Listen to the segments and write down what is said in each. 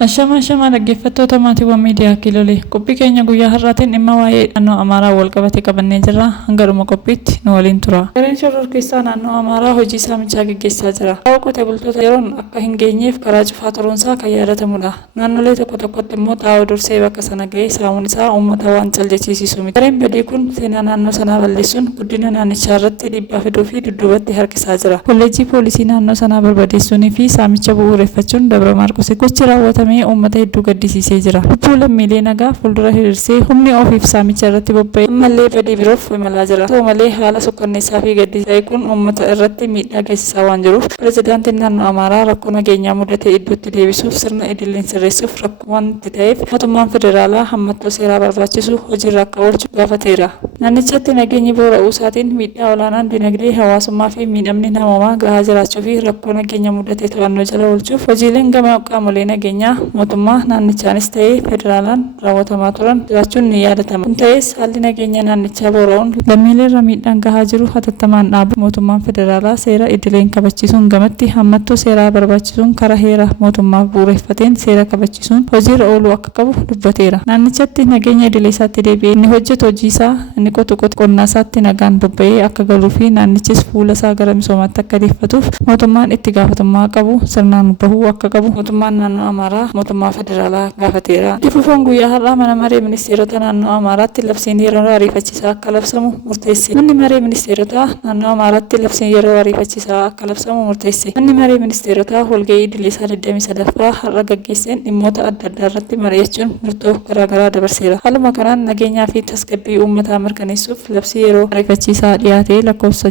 Ashama dhaggeeffattoota maatiiwwan miidiyaa Kiilolee qophii keenya guyyaa har'aatiin dhimma waa'ee naannoo Amaaraa wal qabatee qabannee jirra. Hanga dhuma qophiitti nu waliin tura. Gareen shororkeessaa naannoo Amaaraa hojii saamichaa gaggeessaa jira. Ta'uu qotee bultoota yeroon akka hin geenyeef karaa cufaa turuunsaa kan yaadatamudha. Naannolee tokko tokkotti immoo taa'uu dursee bakka sana ga'ee saamuun isaa uummata waan caljachiisisu miti. Gareen badii kun seenaa naannoo sanaa balleessuun guddina naannichaa irratti dhiibbaa fiduu fi dudduubatti harkisaa jira. Kolleejjii poolisii naannoo sanaa barbadeessuunii fi saamicha bu'uureffachuun Dabra Maarqositti gochi raawwatamee uummata hedduu gaddisiisee jira. Lubbuu lammiilee nagaa fuuldura hiriirsee humni ofiif saamicha irratti bobba'ee ammallee badii biroof imalaa jira. Ta'u malee haala sukkanneessaa fi gaddisiisaa kun uummata irratti miidhaa geessisaa waan jiruuf pirezidaantiin naannoo Amaaraa rakkoo nageenyaa mudatee iddootti deebisuuf sirna idileen sirreessuuf rakkoo waan ta'eef mootummaan federaalaa hammattoo seeraa barbaachisu hojiirra akka oolchu gaafateera. Naannichatti nageenyi boora'uu isaatiin miidhaa olaanaan dinagdee hawaasummaa fi miidhamni namoomaa gahaa jiraachuu fi rakkoo nageenya mudatee to'annoo jala oolchuuf hojiileen gama qaamolee nageenyaa mootummaa naannichaanis ta'ee federaalaan raawwatamaa turan jiraachuun ni yaadatama. Kun ta'es haalli nageenya naannichaa boora'uun lammiileerra miidhaan gahaa jiru hatattamaan dhaabu mootummaan federaalaa seera idileen kabachiisuun gamatti hammattoo seeraa barbaachisuun karaa heera mootummaa bu'uureffateen seera kabachiisuun hojiirra ooluu akka qabu dubbateera. Naannichatti nageenya idilee isaatti deebi'ee inni hojjetu hojii isaa inni qotu qonnaa isaatti nagaan bobba'ee akka galuu fi naannichis fuula isaa gara misoomaatti akka deeffatuuf mootummaan itti gaafatamummaa qabu sirnaan bahuu akka qabu mootummaan naannoo Amaaraa mootummaa federaalaa gaafateera. Itti fufuun guyyaa har'aa mana maree ministeerota naannoo Amaaraatti labsiin yeroo ariifachiisaa akka labsamu murteesse. Manni maree ministeerota naannoo Amaaraatti labsiin yeroo ariifachiisaa akka labsamu murteesse. Manni maree ministeerota walgahii idilee isaa 23ffaa har'a gaggeesseen dhimmoota adda addaa irratti mari'achuun murtoo garaagaraa dabarseera. Haaluma kanaan nageenyaa fi tasgabbii uummataa mirkaneessuuf labsii yeroo ariifachiisaa dhiyaatee lakkoofsa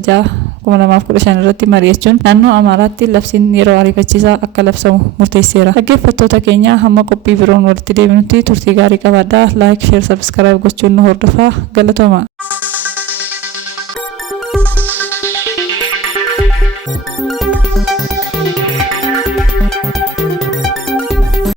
6/2015 irratti mari'achuun naannoo Amaaraatti labsiin yeroo ariifachiisaa akka labsamu murteesseera. Dhaggeeffattoota keenya hamma qophii biroon walitti deebinutti turtii gaarii qabaadhaa. Laayik, sheer, sabskaraayib gochuun nu hordofaa. Galatooma.